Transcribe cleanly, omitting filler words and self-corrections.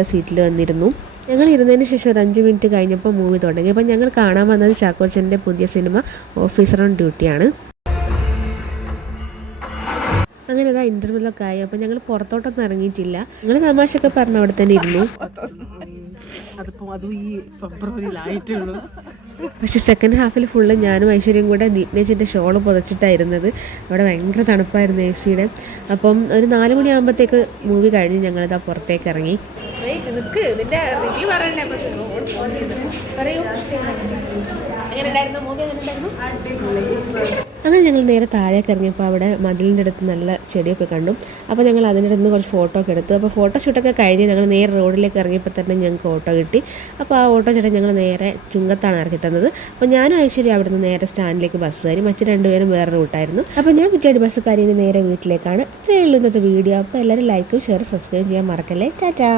സീറ്റിൽ വന്നിരുന്നു. ഞങ്ങൾ ഇരുന്നതിന് ശേഷം ഒരു 5 മിനിറ്റ് കഴിഞ്ഞപ്പോൾ മൂവി തുടങ്ങി. അപ്പോൾ ഞങ്ങൾ കാണാൻ വന്നത് ചാക്കോച്ചൻ്റെ പുതിയ സിനിമ ഓഫീസർ ഓൺ ഡ്യൂട്ടിയാണ്. അങ്ങനെ അതാ ഇൻ്റർവെല്ലൊക്കെ ആയി. അപ്പോൾ ഞങ്ങൾ പുറത്തോട്ടൊന്നും ഇറങ്ങിയിട്ടില്ല. ഞങ്ങൾ തമാശയൊക്കെ പറഞ്ഞ് അവിടെ തന്നെ ഇരുന്നു. പക്ഷെ സെക്കൻഡ് ഹാഫിൽ ഫുള്ള് ഞാനും ഐശ്വര്യയും കൂടെ ദീപ്നേച്ചിൻ്റെ ഷോള് പുതച്ചിട്ടായിരുന്നത്. അവിടെ ഭയങ്കര തണുപ്പായിരുന്നു എ സിയുടെ. അപ്പം ഒരു 4 മണിയാകുമ്പോഴത്തേക്ക് മൂവി കഴിഞ്ഞ് ഞങ്ങളിതാ പുറത്തേക്ക് ഇറങ്ങി. അങ്ങനെ ഞങ്ങൾ നേരെ താഴേക്ക് ഇറങ്ങിയപ്പോൾ അവിടെ മതിലിൻ്റെ അടുത്ത് നല്ല ചെടിയൊക്കെ കണ്ടു. അപ്പോൾ ഞങ്ങൾ അതിൻ്റെ അടുത്ത് കുറച്ച് ഫോട്ടോ ഒക്കെ എടുത്തു. അപ്പോൾ ഫോട്ടോഷൂട്ടൊക്കെ കഴിഞ്ഞ് ഞങ്ങൾ നേരെ റോഡിലേക്ക് ഇറങ്ങിയപ്പോൾ തന്നെ ഞങ്ങൾക്ക് ഓട്ടോ കിട്ടി. അപ്പോൾ ആ ഓട്ടോ ചേട്ടൻ ഞങ്ങൾ നേരെ ചുങ്കത്താണ് ഇറക്കി തന്നത്. അപ്പോൾ ഞാനും ഐശ്വര്യ അവിടെ നിന്ന് നേരെ സ്റ്റാൻഡിലേക്ക് ബസ് കയറി. മറ്റു രണ്ടുപേരും വേറെ റൂട്ടായിരുന്നു. അപ്പോൾ ഞാൻ കുറ്റിയാടി ബസ് കയറി നേരെ വീട്ടിലേക്കാണ്. ഇത്രയേ ഉള്ളൂ ഇന്നത്തെ വീഡിയോ. അപ്പോൾ എല്ലാവരും ലൈക്കും ഷെയർ സബ്സ്ക്രൈബ് ചെയ്യാൻ മറക്കല്ലേ. ടാറ്റാ.